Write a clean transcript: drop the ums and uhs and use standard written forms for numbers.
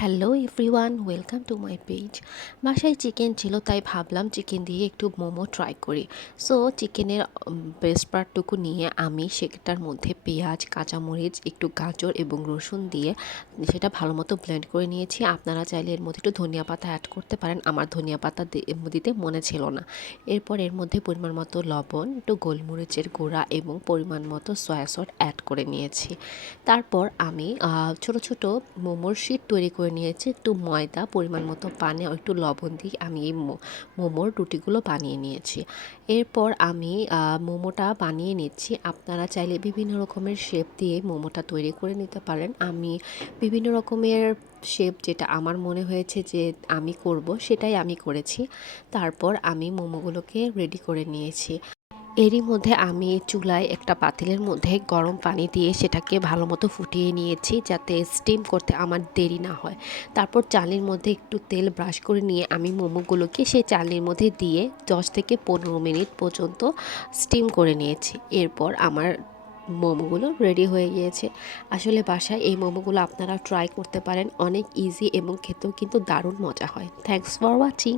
Hello everyone, welcome to my page. বাসায় chicken ছিল, তাই ভাবলাম চিকেন দিয়ে একটু মোমো ট্রাই করি। সো চিকেনের বেস্ট পার্টটুকু নিয়ে আমি সেটার মধ্যে পেঁয়াজ, কাঁচামরিচ, একটু গাজর এবং রসুন দিয়ে সেটা ভালো মতো ব্লেন্ড করে নিয়েছি। আপনারা চাইলে এর মধ্যে একটু ধনিয়া পাতা অ্যাড করতে পারেন, আমার ধনিয়া পাতা দিতে মনে ছিল না। এরপর এর মধ্যে পরিমাণ মতো লবণ, একটু গোলমরিচের গুঁড়া এবং পরিমাণ মতো সয়া সস অ্যাড করে নিয়েছি। তারপর আমি ছোট ছোট মোমোর শিট তৈরি করে নিয়েছি। একটু ময়দা, পরিমাণ মতো পানি আর একটু লবণ দিয়ে আমি এই মোমোর রুটিগুলো বানিয়ে নিয়েছি। এরপর আমি মোমোটা বানিয়ে নিচ্ছি। আপনারা চাইলে বিভিন্ন রকমের শেপ দিয়ে মোমোটা তৈরি করে নিতে পারেন। আমি বিভিন্ন রকমের শেপ, যেটা আমার মনে হয়েছে যে আমি করব, সেটাই আমি করেছি। তারপর আমি মোমোগুলোকে রেডি করে নিয়েছি। এরই মধ্যে আমি চুলায় একটা পাতিলের মধ্যে গরম পানি দিয়ে সেটাকে ভালো মতো ফুটিয়ে নিয়েছি, যাতে স্টিম করতে আমার দেরি না হয়। তারপর চালের মধ্যে একটু তেল ব্রাশ করে নিয়ে আমি মোমোগুলোকে সেই চালের মধ্যে দিয়ে 10 থেকে 15 মিনিট পর্যন্ত স্টিম করে নিয়েছি। এরপর আমার মোমোগুলো রেডি হয়ে গিয়েছে। আসলে বাসায় এই মোমোগুলো আপনারা ট্রাই করতে পারেন, অনেক ইজি এবং খেতেও কিন্তু দারুণ মজা হয়। Thanks for watching.